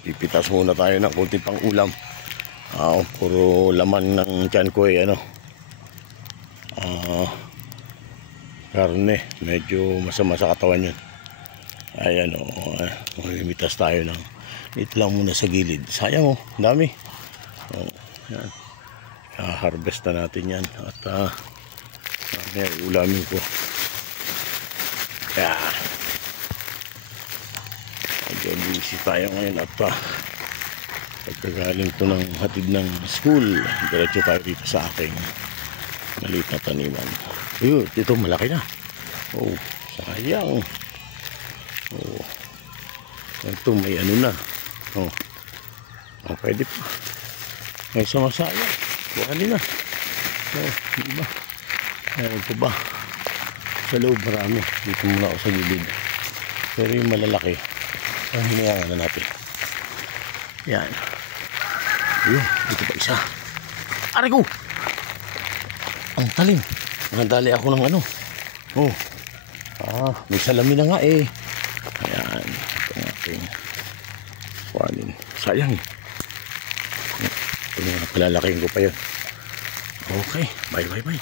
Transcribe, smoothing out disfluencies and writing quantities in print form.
Pipitas muna tayo ng kunti pang ulam. Puro laman ng tiyan ko ano. Karne, medyo masama sa katawan yun. Ayan magimitas tayo ng ito lang muna sa gilid. Sayang dami. Yan. Harvest na natin yan at ulamin ko. Medyo busy tayo ngayon at pagkagaling ko ng hatid ng school, diretso tayo dito sa aking maliit na taniman. Ito malaki na. Sayang. Ito may ano na. Pwede pa. May sumasayang. Bukanin na. Diba? Ito ba? Sa loob marami. Dito muna ako sa gilid. Pero yung malalaki, hinayangan na natin. Yan. Ito pa isa. Aray ko! Ang talim. Nadali ako ng ano. May salamin na nga eh. Ayan. Ito ang ating kuhanin. Sayang eh. Ito nga, palalaking ko pa yun. Okay. Bye.